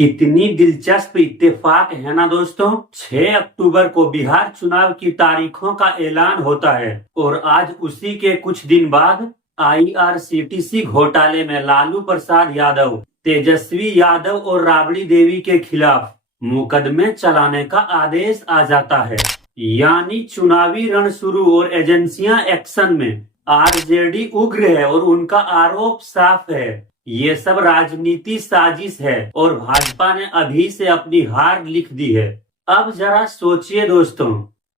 कितनी दिलचस्प इत्तेफाक है ना दोस्तों। 6 अक्टूबर को बिहार चुनाव की तारीखों का ऐलान होता है और आज उसी के कुछ दिन बाद IRCTC घोटाले में लालू प्रसाद यादव, तेजस्वी यादव और राबड़ी देवी के खिलाफ मुकदमे चलाने का आदेश आ जाता है। यानी चुनावी रण शुरू और एजेंसियां एक्शन में। आरजेडी उग्र है और उनका आरोप साफ है, ये सब राजनीति साजिश है और भाजपा ने अभी से अपनी हार लिख दी है। अब जरा सोचिए दोस्तों,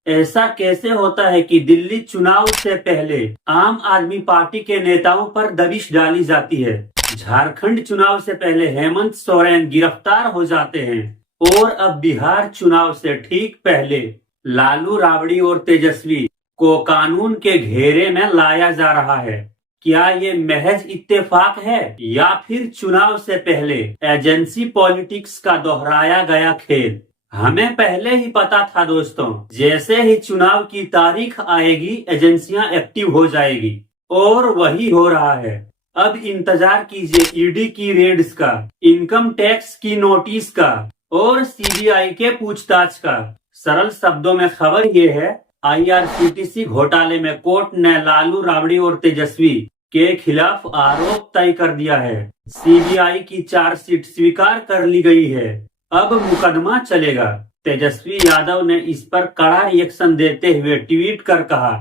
ऐसा कैसे होता है कि दिल्ली चुनाव से पहले आम आदमी पार्टी के नेताओं पर दबिश डाली जाती है, झारखंड चुनाव से पहले हेमंत सोरेन गिरफ्तार हो जाते हैं और अब बिहार चुनाव से ठीक पहले लालू, राबड़ी और तेजस्वी को कानून के घेरे में लाया जा रहा है। क्या ये महज इत्तेफाक है या फिर चुनाव से पहले एजेंसी पॉलिटिक्स का दोहराया गया खेल? हमें पहले ही पता था दोस्तों, जैसे ही चुनाव की तारीख आएगी एजेंसियां एक्टिव हो जाएगी और वही हो रहा है। अब इंतजार कीजिए ईडी की रेड्स का, इनकम टैक्स की नोटिस का और सीबीआई के पूछताछ का। सरल शब्दों में खबर ये है, IRCTC घोटाले में कोर्ट ने लालू, राबड़ी और तेजस्वी के खिलाफ आरोप तय कर दिया है। सीबीआई की चार्जशीट स्वीकार कर ली गई है, अब मुकदमा चलेगा। तेजस्वी यादव ने इस पर कड़ा रिएक्शन देते हुए ट्वीट कर कहा,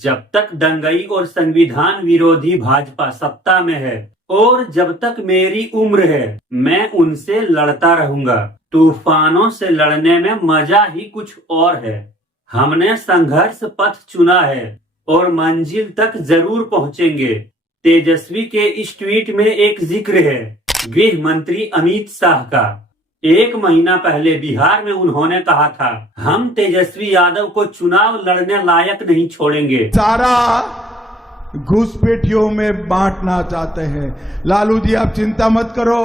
जब तक दंगई और संविधान विरोधी भाजपा सत्ता में है और जब तक मेरी उम्र है मैं उनसे लड़ता रहूंगा। तूफानों से लड़ने में मजा ही कुछ और है। हमने संघर्ष पथ चुना है और मंजिल तक जरूर पहुंचेंगे। तेजस्वी के इस ट्वीट में एक जिक्र है गृह मंत्री अमित शाह का। 1 महीना पहले बिहार में उन्होंने कहा था, हम तेजस्वी यादव को चुनाव लड़ने लायक नहीं छोड़ेंगे। सारा घुसपैठियों में बांटना चाहते हैं। लालू जी आप चिंता मत करो,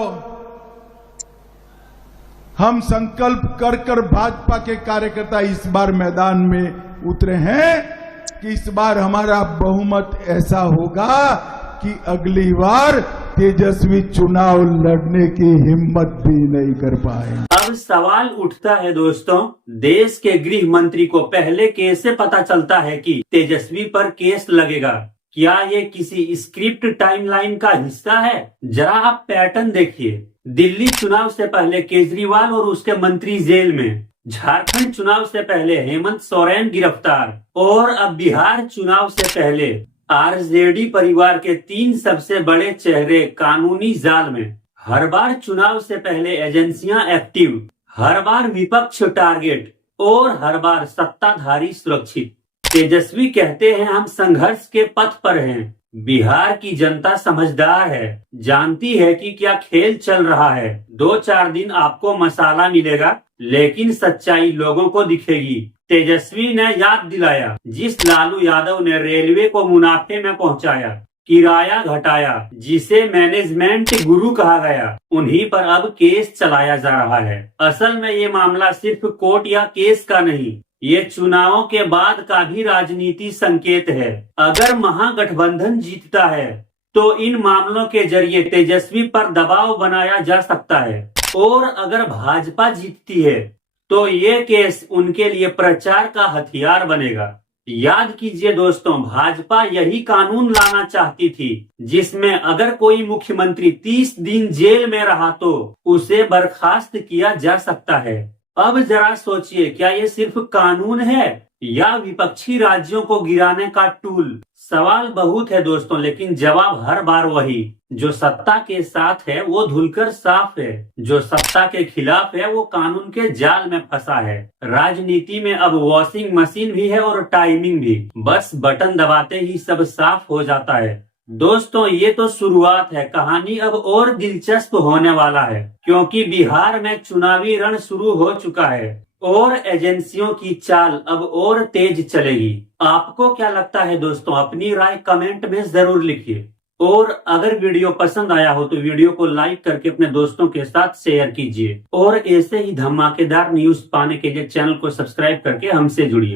हम संकल्प कर कर भाजपा के कार्यकर्ता इस बार मैदान में उतरे हैं कि इस बार हमारा बहुमत ऐसा होगा कि अगली बार तेजस्वी चुनाव लड़ने की हिम्मत भी नहीं कर पाए। अब सवाल उठता है दोस्तों, देश के गृह मंत्री को पहले कैसे पता चलता है कि तेजस्वी पर केस लगेगा? क्या ये किसी स्क्रिप्ट टाइमलाइन का हिस्सा है? जरा आप पैटर्न देखिए। दिल्ली चुनाव से पहले केजरीवाल और उसके मंत्री जेल में, झारखंड चुनाव से पहले हेमंत सोरेन गिरफ्तार और अब बिहार चुनाव से पहले आरजेडी परिवार के 3 सबसे बड़े चेहरे कानूनी जाल में। हर बार चुनाव से पहले एजेंसियां एक्टिव, हर बार विपक्ष टारगेट और हर बार सत्ताधारी सुरक्षित। तेजस्वी कहते हैं हम संघर्ष के पथ पर हैं। बिहार की जनता समझदार है, जानती है कि क्या खेल चल रहा है। 2-4 दिन आपको मसाला मिलेगा लेकिन सच्चाई लोगों को दिखेगी। तेजस्वी ने याद दिलाया, जिस लालू यादव ने रेलवे को मुनाफे में पहुंचाया, किराया घटाया, जिसे मैनेजमेंट गुरु कहा गया, उन्हीं पर अब केस चलाया जा रहा है। असल में ये मामला सिर्फ कोर्ट या केस का नहीं, ये चुनावों के बाद का भी राजनीति संकेत है। अगर महागठबंधन जीतता है तो इन मामलों के जरिए तेजस्वी पर दबाव बनाया जा सकता है और अगर भाजपा जीतती है तो ये केस उनके लिए प्रचार का हथियार बनेगा। याद कीजिए दोस्तों, भाजपा यही कानून लाना चाहती थी जिसमें अगर कोई मुख्यमंत्री 30 दिन जेल में रहा तो उसे बर्खास्त किया जा सकता है। अब जरा सोचिए, क्या ये सिर्फ कानून है या विपक्षी राज्यों को गिराने का टूल? सवाल बहुत है दोस्तों, लेकिन जवाब हर बार वही, जो सत्ता के साथ है वो धुलकर साफ है, जो सत्ता के खिलाफ है वो कानून के जाल में फंसा है। राजनीति में अब वॉशिंग मशीन भी है और टाइमिंग भी, बस बटन दबाते ही सब साफ हो जाता है। दोस्तों ये तो शुरुआत है, कहानी अब और दिलचस्प होने वाला है, क्योंकि बिहार में चुनावी रण शुरू हो चुका है और एजेंसियों की चाल अब और तेज चलेगी। आपको क्या लगता है दोस्तों? अपनी राय कमेंट में जरूर लिखिए और अगर वीडियो पसंद आया हो तो वीडियो को लाइक करके अपने दोस्तों के साथ शेयर कीजिए और ऐसे ही धमाकेदार न्यूज पाने के लिए चैनल को सब्सक्राइब करके हमसे जुड़िए।